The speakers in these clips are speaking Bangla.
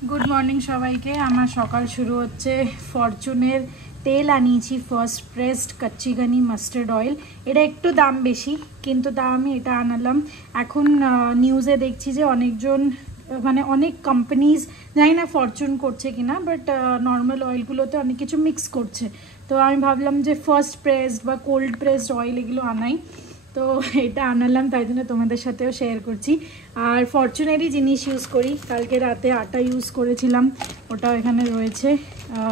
गुड मर्निंग सबाइके आमार सकाल शुरू होच्छे फरचुनेर तेल आनिয়েছি फार्स्ट प्रेस्ड कच्ची घनी मास्टार्ड ऑयल এটা একটু দাম বেশি কিন্তু তা আমি এটা আনালাম এখন নিউজে দেখছি যে অনেকজন মানে অনেক কোম্পানিজ জানি না ফরচুন করছে কিনা বাট নরমাল অয়েলগুলোতে অনেক কিছু মিক্স করছে তো আমি ভাবলাম যে ফার্স্ট প্রেসড বা কোল্ড প্রেসড অয়েল এগুলো আনাই তো এটা আনালাম তাই জন্য তোমাদের সাথেও শেয়ার করছি আর ফরচুনেরই জিনিস ইউজ করি কালকে রাতে আটা ইউজ করেছিলাম ওটাও এখানে রয়েছে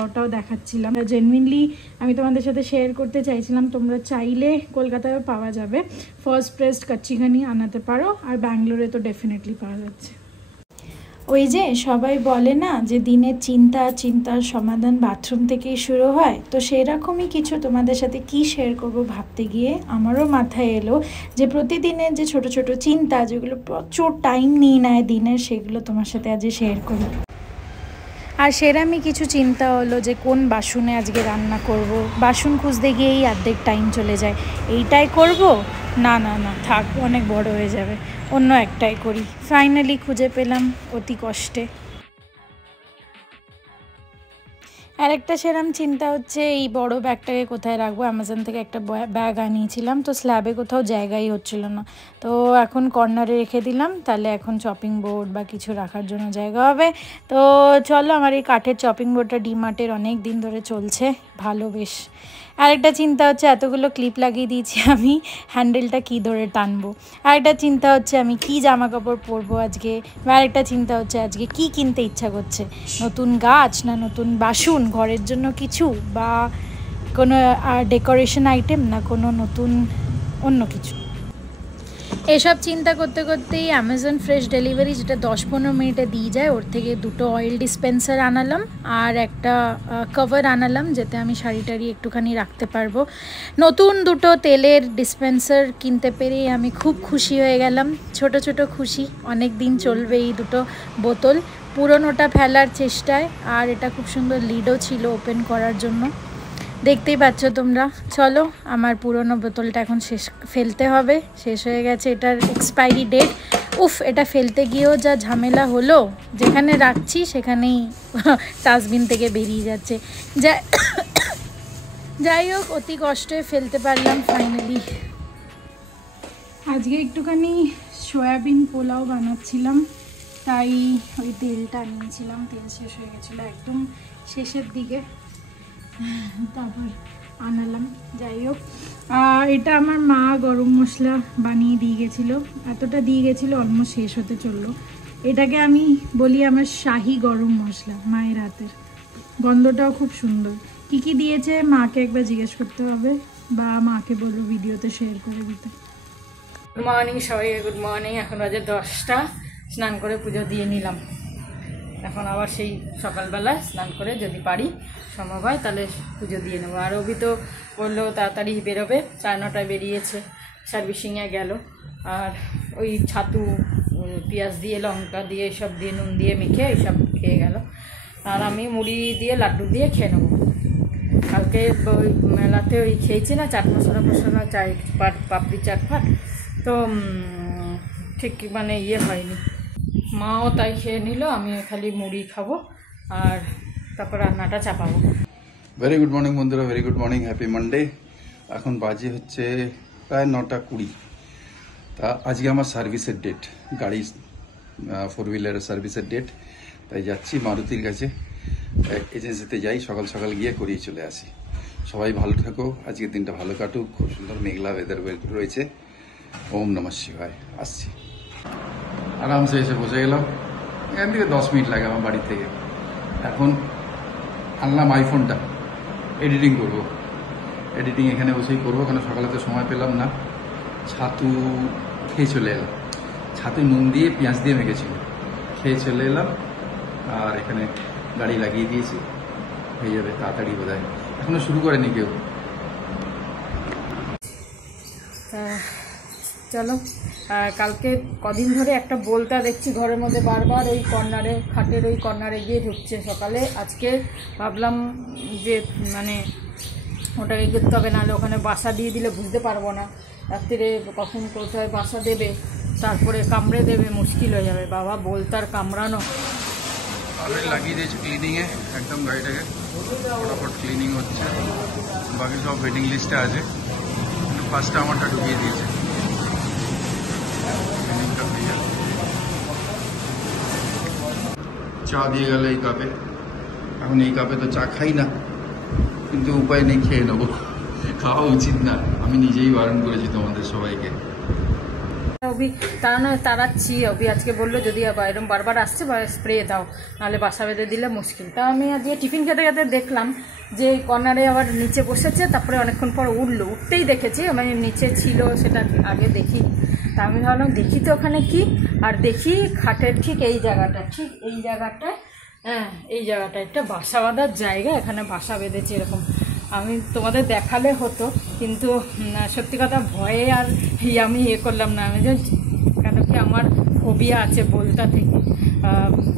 ওটাও দেখাচ্ছিলাম জেনুইনলি আমি তোমাদের সাথে শেয়ার করতে চাইছিলাম তোমরা চাইলে কলকাতায় পাওয়া যাবে ফার্স্ট প্রেসড কচ্চি ঘনি আনাতে পারো আর ব্যাঙ্গালোরে তো ডেফিনেটলি পাওয়া যাচ্ছে ওই যে সবাই বলে না যে দিনের চিন্তার সমাধান বাথরুম থেকেই শুরু হয় তো সেই রকমই কিছু তোমাদের সাথে কি শেয়ার করব ভাবতে গিয়ে আমারও মাথায় এলো যে প্রতিদিনের যে ছোট ছোট চিন্তা যেগুলো প্রচুর টাইম নিয়ে নেয় দিনের সেগুলো তোমার সাথে আজ শেয়ার করি আর সেরামই কিছু চিন্তা হলো যে কোন বাসনে আজকে রান্না করব বাসন খুঁজতে গিয়েই অর্ধেক টাইম চলে যায় এইটাই করব না না না থাক অনেক বড় হয়ে যাবে অন্য একটাই করি ফাইনালি খুঁজে পেলাম অতি কষ্টে আর একটা সেরাম চিন্তা হচ্ছে এই বড় ব্যাগটাকে কোথায় রাখবো অ্যামাজন থেকে একটা ব্যাগ আনিয়েছিলাম তো স্ল্যাবে কোথাও জায়গাই হচ্ছিল না তো এখন কর্নারে রেখে দিলাম তাহলে এখন চপিং বোর্ড বা কিছু রাখার জন্য জায়গা হবে তো চলো আমার এই কাঠের চপিং বোর্ডটা ডিমার্টের অনেক দিন ধরে চলছে ভালো বেশ আরেকটা চিন্তা হচ্ছে এতগুলো ক্লিপ লাগিয়ে দিয়েছি আমি হ্যান্ডেলটা কী ধরে টানবো আরেকটা চিন্তা হচ্ছে আমি কি জামা কাপড় পরবো আজকে আরেকটা চিন্তা হচ্ছে আজকে কি কিনতে ইচ্ছা করছে নতুন গাছ না নতুন বাসন ঘরের জন্য কিছু বা কোনো ডেকোরেশন আইটেম না কোনো নতুন অন্য কিছু এসব চিন্তা করতে করতেই অ্যামাজন ফ্রেশ ডেলিভারি যেটা 10-15 মিনিটে দিয়ে যায় ওর থেকে দুটো অয়েল ডিসপেন্সার আনালাম আর একটা কভার আনালাম যাতে আমি শাড়িটারি একটুখানি রাখতে পারবো নতুন দুটো তেলের ডিসপেন্সার কিনতে পেরে আমি খুব খুশি হয়ে গেলাম ছোট ছোট খুশি অনেক দিন চলবে এই দুটো বোতল পুরনোটা ফেলার চেষ্টায় আর এটা খুব সুন্দর লিডও ছিল ওপেন করার জন্য দেখতেই পাচ্ছ তোমরা চলো আমার পুরনো বোতলটা এখন ফেলতে হবে শেষ হয়ে গেছে এটার এক্সপায়ারি ডেট উফ এটা ফেলতে গিয়েও যা ঝামেলা হলো যেখানে রাখছি সেখানেই ডাস্টবিন থেকে বেরিয়ে যাচ্ছে যাই হোক অতি কষ্টে ফেলতে পারলাম ফাইনালি আজকে একটুখানি সয়াবিন পোলাও বানাচ্ছিলাম তাই ওই তেলটা নিয়েছিলাম তেল শেষ হয়ে গেছিলো একদম শেষের দিকে তারপর আনালাম যাই হোক এটা আমার মা গরম মশলা বানিয়ে দিয়ে গেছিলো এতটা দিয়ে গেছিলো অলমোস্ট শেষ হতে চললো এটাকে আমি বলি আমার শাহি গরম মশলা মায়ের হাতের গন্ধটাও খুব সুন্দর কী কী দিয়েছে মাকে একবার জিজ্ঞেস করতে হবে বা মাকে বলবো ভিডিওতে শেয়ার করে দিতে গুড মর্নিং সবাইকে গুড মর্নিং এখন বাজে 10টা স্নান করে পুজো দিয়ে নিলাম এখন আবার সেই সকালবেলায় স্নান করে যদি পারি সম্ভব হয় তাহলে পুজো দিয়ে নেবো আর অভি তো বললো তাড়াতাড়ি বেরোবে 9:30 বেরিয়েছে সার্ভিসিংয়ে গেল আর ওই ছাতু পেঁয়াজ দিয়ে লঙ্কা দিয়ে এইসব দিয়ে নুন দিয়ে মেখে এইসব খেয়ে গেল আর আমি মুড়ি দিয়ে লাড্ডু দিয়ে খেয়ে নেবো কালকে ওই মেলাতে ওই খেয়েছি না চাট মশলা চাই পাপড়ি চাট ফাট তো ঠিক মানে ইয়ে হয়নি মাও তাই খেয়ে নিল আমি খালি মুড়ি খাবো আর তারপর রান্নাটা চাপাবো ভেরি গুড মর্নিং বন্ধুরা very good morning happy Monday এখন বাজে হচ্ছে প্রায় 9:20 তা আজকে আমার সার্ভিসের ডেট গাড়ি 4 হুইলারের সার্ভিসের ডেট তাই যাচ্ছি মারুতির কাছে এজেন্সিতে যাই সকাল সকাল গিয়ে করিয়ে চলে আসি সবাই ভালো থাকো আজকের দিনটা ভালো কাটুক খুব সুন্দর মেঘলা ওয়েদার রয়েছে ওম নমঃ শিবায় আসছি আরামসে এসে বসে গেলাম এখান থেকে 10 মিনিট লাগে আমার বাড়ি থেকে এখন আনলাম আইফোনটা এডিটিং করব এডিটিং এখানে বসেই করবো কারণ সকালে তো সময় পেলাম না ছাতু খেয়ে চলে এলাম ছাতু নুন দিয়ে পেঁয়াজ দিয়ে মেখেছিল খেয়ে চলে এলাম আর এখানে গাড়ি লাগিয়ে দিয়েছি হয়ে যাবে তাড়াতাড়ি বোধ হয় এখনো শুরু করেনি কেউ চলো কালকে কদিন ধরে একটা বলতা দেখছি ঘরের মধ্যে বারবার ওই কর্নারে খাটের ওই কর্নারে গিয়ে ঢুকছে সকালে আজকে ভাবলাম যে মানে ওটাকে করতে হবে নাহলে ওখানে বাসা দিয়ে দিলে বুঝতে পারবো না রাত্রিরে কখন কোথায় বাসা দেবে তারপরে কামড়ে দেবে মুশকিল হয়ে যাবে বাবা বলতার কামড়ানো অলরেডি লাগিয়ে দিয়েছে ক্লিনিংয়ে একদম গাড়িটাকে, ফটাফট ক্লিনিং হচ্ছে, বাকি সব ওয়েটিং লিস্টে আছে। ফার্স্টে আমারটা ঢুকিয়ে দিয়েছে, ক্লিনিংটা হয়ে গেল। চা দিয়ে গেল এই কাপে, এখন এই কাপে তো চা খাই না, কিন্তু উপায় নেই, খেয়ে নেবো, খাওয়া উচিত না, আমি নিজেই বারণ করেছি তোমাদের সবাইকে। অভি তাড়াচ্ছি, অভি আজকে বললো যদি এরকম বারবার আসছে বা স্প্রে দাও, নাহলে বাসা বেঁধে দিলে মুশকিল। তা আমি আজকে টিফিন খেতে খেতে দেখলাম যে কর্নারে আবার নিচে বসেছে, তারপরে অনেকক্ষণ পর উঠতেই দেখেছি, মানে নিচে ছিল সেটা আগে দেখি। তা আমি ভাবলাম দেখি তো ওখানে কি, আর দেখি খাটের ঠিক এই জায়গাটায়, হ্যাঁ এই জায়গাটা একটা বাসা বাঁধার জায়গা, এখানে বাসা বেঁধেছে এরকম। আমি তোমাদের দেখালে হতো, কিন্তু সত্যি কথা ভয়ে আর আমি করলাম না। আমি কেন কি আমার ফোবিয়া আছে বলতা থেকে।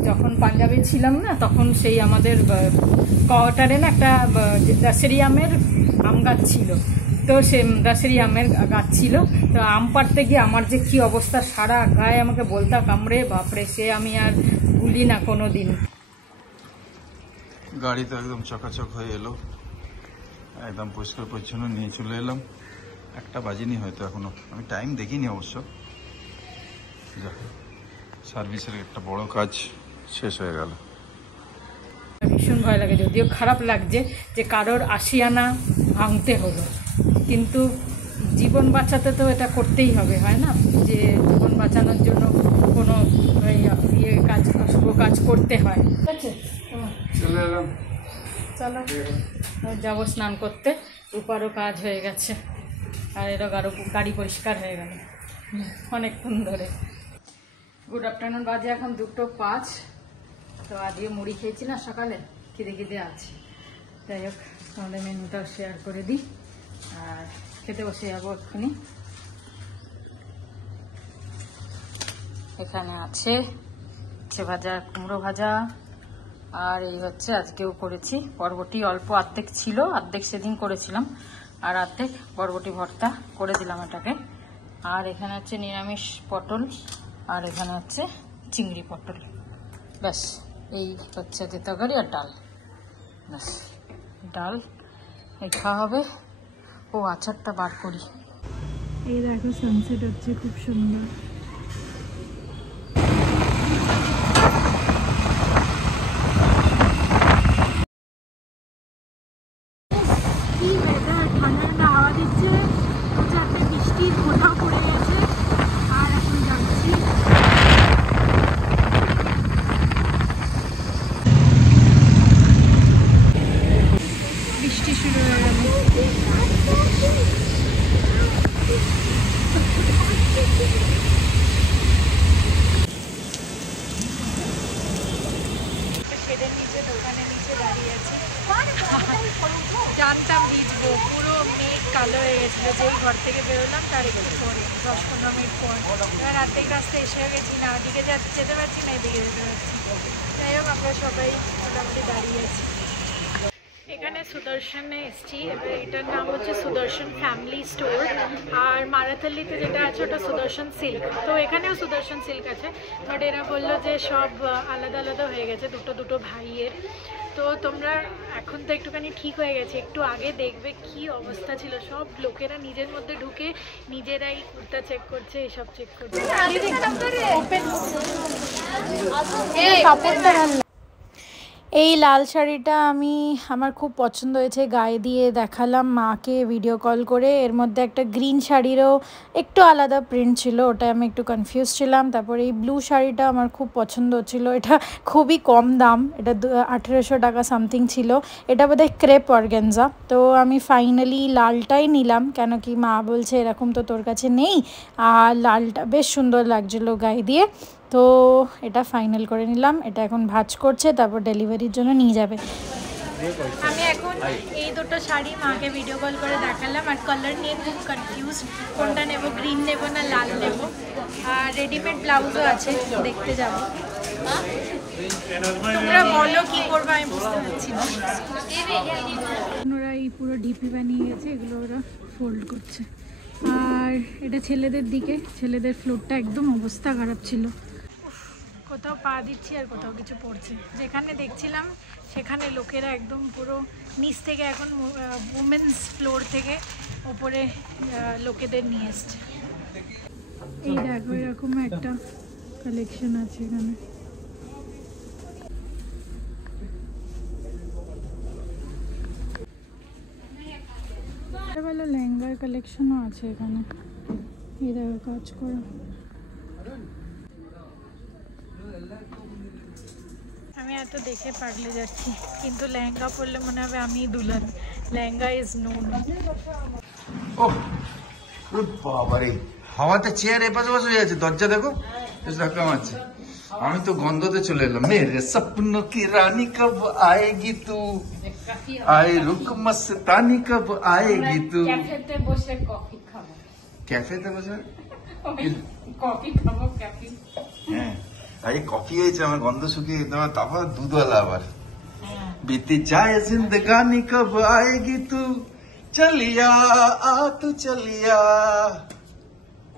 যখন পাঞ্জাবে ছিলাম না, তখন সেই আমাদের কোয়ার্টারে না একটা দাসেরি আমের আম গাছ ছিল, তো সে দাসেরি আমের গাছ ছিল, তো আম পাড়তে গিয়ে আমার যে কি অবস্থা, সারা গায়ে আমাকে বলতা কামড়ে, বাপরে, সে আমি আর ভুলি না কোনো দিন। গাড়ি তো একদম চকাচক হয়ে এলো, একদম পরিষ্কার পরিচ্ছন্ন নিয়ে চলে এলাম। 1টা বাজেনি হয়তো এখনো, আমি টাইম দেখিনি অবশ্য। সার্ভিসের একটা বড় কাজ শেষ হয়ে গেল। ভীষণ ভয় লাগে, যদিও খারাপ লাগছে যে কারোর আশিয়ানা ভাঙতে হলো, কিন্তু জীবন বাঁচাতে তো এটা করতেই হবে, হয় না? যে জীবন বাঁচানোর জন্য কোনো শুভ কাজ করতে হয়। ঠিক আছে, চলে এলাম, চলো যাবো স্নান করতে। রূপারও কাজ হয়ে গেছে, আর এরও গাড়ি পরিষ্কার হয়ে গেল অনেকক্ষণ ধরে। গুড আফটারনুন, বাজে এখন 2:05। তো আজকে মুড়ি খেয়েছি না সকালে, খিদে আছে। যাই হোক, তোমাদের মেনুটাও শেয়ার করে দিই, আর খেতে বসে যাবো এক্ষুনি। এখানে আছে ভাজা, কুমড়ো ভাজা, আর এই হচ্ছে আজকেও করেছি বরবটি, অল্প অর্ধেক ছিল, অর্ধেক সেদিন করেছিলাম, আর অর্ধেক বরবটি ভর্তা করে দিলাম এটাকে। আর এখানে হচ্ছে নিরামিষ পটল, আর এখানে হচ্ছে চিংড়ি পটল। ব্যাস, এই হচ্ছে যে তরকারি আর ডাল, ব্যাস ডাল এই খাওয়া হবে। ও আচারটা বার করি। এই দেখো সানসেট হচ্ছে, খুব সুন্দর। কি ওয়েদার, ঠান্ডা ঠান্ডা হাওয়া দিচ্ছে, দু চারটে বৃষ্টির ফোঁটাও পড়ে গেছে, আর এখন যাচ্ছি। বৃষ্টি শুরু হয়ে গেল। শেডের নিচে, দোকানের নিচে দাঁড়িয়ে আছি। জানতাম ভিজবো, পুরো মেঘ কালো হয়ে গেছিল। যেই ঘর থেকে বেরোলাম তার একটু পরে, 10-15 মিনিট পর, এবার অর্ধেক রাস্তা এসে গেছি, না ওদিকে যেতে পারছি না এদিকে যেতে পারছি। যাই হোক, আমরা সবাই মোটামুটি দাঁড়িয়ে আছি। এখানে সুদর্শনে এসছি, এবার এটার নাম হচ্ছে সুদর্শন ফ্যামিলি স্টোর, আর মারাথাল্লিতে যেটা আছে ওটা সুদর্শন সিল্ক। তো এখানেও সুদর্শন সিল্ক আছে, বাট এরা বললো যে সব আলাদা আলাদা হয়ে গেছে, দুটো ভাইয়ের। তো তোমরা এখন তো একটুখানি ঠিক হয়ে গেছে, একটু আগে দেখবে কি অবস্থা ছিল, সব লোকেরা নিজের মধ্যে ঢুকে নিজেরাই কুর্তা চেক করছে, এসব চেক করছে। এই লাল শাড়িটা আমার খুব পছন্দ হয়েছে, গায়ে দিয়ে দেখালাম মাকে ভিডিও কল করে। এর মধ্যে একটা গ্রিন শাড়িরও একটু আলাদা প্রিন্ট ছিল, ওটা আমি একটু কনফিউজ ছিলাম। তারপরে এই ব্লু শাড়িটা আমার খুব পছন্দ হচ্ছিল, এটা খুবই কম দাম, এটা 1800 টাকা সামথিং ছিল। এটা বোধহয় ক্রেপ অর্গানজা। তো আমি ফাইনালি লালটাই নিলাম, কেন কি মা বলছে এরকম তো তোর কাছে নেই, আর লালটা বেশ সুন্দর লাগছিলো গায়ে দিয়ে। তো এটা ফাইনাল করে নিলাম, এটা এখন ভাঁজ করছে, তারপর ডেলিভারির জন্য নিয়ে যাবে। আমি এখন এই দুটো শাড়ি মাকে ভিডিও কল করে দেখালাম, আর কালার নিয়ে খুব কনফিউজ, কোনটা নেব, গ্রিন নেব না লাল নেব। আর রেডিমেড ব্লাউজও আছে, দেখতে যাব। তোমরা বলো কি করবো, আমি বুঝতে পারছি না। ওরা এই পুরো ডিপি বানিয়ে গেছে, এগুলো ওরা ফোল্ড করছে। আর এটা ছেলেদের দিকে, ছেলেদের ফ্লোরটা একদম অবস্থা খারাপ ছিল, কোথাও পা দিচ্ছি আর কোথাও কিছু পড়ছে। যেখানে দেখছিলাম সেখানে লোকেরা একদম পুরো নিচ থেকে এখন উমেন্স ফ্লোর থেকে ওপরে লোকেদের নিয়ে এসছে। এই দেখো এরকম একটা কালেকশন আছে এখানে। ভালো লেহেঙ্গার কালেকশনও আছে এখানে। এই দেখো কাজ করা। আমি এত দেখে পাগলে যাচ্ছি, কিন্তু লেহেঙ্গা পরলে মনে হবে আমি দুলহান। Lehenga is known. ওহ বাবারে, হাওয়াতে চেয়ার এপাশ ওপাশ হয়ে যাচ্ছে, দরজা দেখো বেশ ধাক্কা মারছে। আমি তো গন্ধতে চলে এলাম। মেরে স্বপ্ন কি রানী কব আয়েগি তু, আয়ে রুক মস্তানি কব আয়েগি তু। ক্যাফেতে বসে কফি খাবো। ক্যাফেতে বসে কফি খাবো, ক্যাফে। হ্যাঁ, আরে কফি হয়েছে, আমার গন্ধ শুকিয়ে দেওয়া, তারপর দুধওয়ালা আবার। बीती जाए जिंदगानी कब आएगी तू, चलिया आ तू चलिया।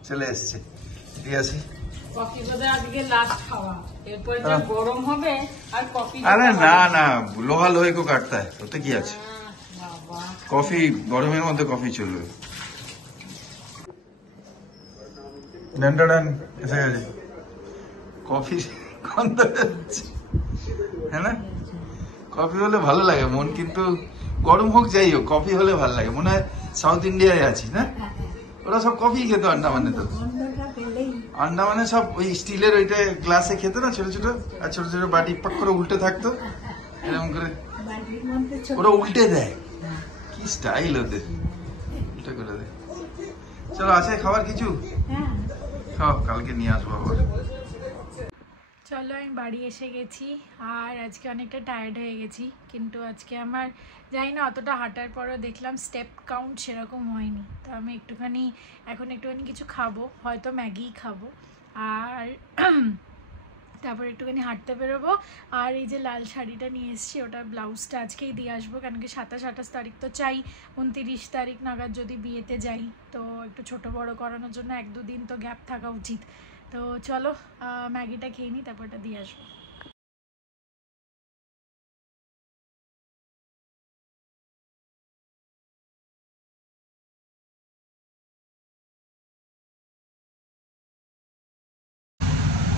চলে এসছে, ঠিক আছে। কফি বোধহয় আজকে লাস্ট খাওয়া, এরপরে যা গরম হবে আর কফি। আরে না না, লোহা লোহে কো কাটতা है, ওতে কি আছে। বাবা, কফি গরমের মধ্যে কফি চলবে। ড্যান এসে গেছে, কফি গন্ধ হচ্ছে, হ্যাঁ না। কফি হলে ভালো লাগে মন, কিন্তু গরম হোক যাই হোক কফি হলে ভালো লাগে। মনে হয় সাউথ ইন্ডিয়ায় আছি না, ওরা সব কফি খেতো আন্ডামানে। তো আন্ডামানে সব ওই স্টিলের ওইটা গ্লাসে খেতো না, ছোট ছোট, আর ছোট ছোট বাটি পাক করে উল্টে থাকতো, এরকম করে ওরা উল্টে দেয়। কি স্টাইল ওদের, উল্টে করে দেয়। চলো আছে খাবার কিছু, খাও, কালকে নিয়ে আসবো আবার। চলো আমি বাড়ি এসে গেছি, আর আজকে অনেকটা টায়ার্ড হয়ে গেছি, কিন্তু আজকে আমার জানি না অতটা হাঁটার পরও দেখলাম স্টেপ কাউন্ট সেরকম হয়নি। তো আমি এখন একটুখানি কিছু খাবো, হয়তো ম্যাগি খাবো, আর তারপর একটুখানি হাঁটতে বেরোবো। আর এই যে লাল শাড়িটা নিয়ে এসেছি, ওটার ব্লাউজটা আজকেই দিয়ে আসবো, কারণ কি 27-28 তারিখ তো চাই, 29 তারিখ নাগাদ যদি বিয়েতে যাই, তো একটু ছোট বড় করানোর জন্য 1-2 দিন তো গ্যাপ থাকা উচিত। তো চলো ম্যাগিটা খেয়ে নিই, তারপর ওটা দিয়ে আসবো।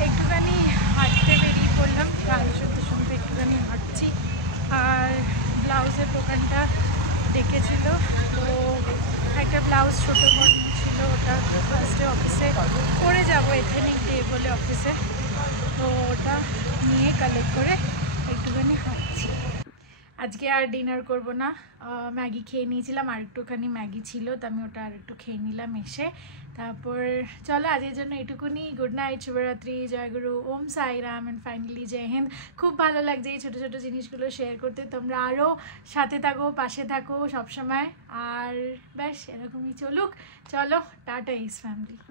একটুখানি হাঁটতে বেরিয়ে পড়লাম, গান শুনতে শুনতে একটুখানি হাঁটছি। আর ব্লাউজের দোকানটা ডেকেছিল, তো একটা ব্লাউজ ছোটো বানানো ছিল, ওটা ফার্স্টে অফিসে করে যাবো, এথেনিক ডে বলে অফিসে, তো ওটা নিয়ে কালেক্ট করে একটুখানি হাঁটছি। আজকে আর ডিনার করব না, ম্যাগি খেয়ে নিয়েছিলাম, আর একটুখানি ম্যাগি ছিল, তো আমি ওটা আর একটু খেয়ে নিলাম এসে। তারপর চলো আজকের জন্য এটুকুনি। গুড নাইট, শুভরাত্রি, জয়গুরু, ওম সাইরাম, অ্যান্ড ফাইনালি জয় হিন্দ। খুব ভালো লাগছে এই ছোটো ছোটো জিনিসগুলো শেয়ার করতে, তোমরা আরও সাথে থাকো, পাশে থাকো সবসময়, আর ব্যাস এরকমই চলুক। চলো টাটা ইস ফ্যামিলি।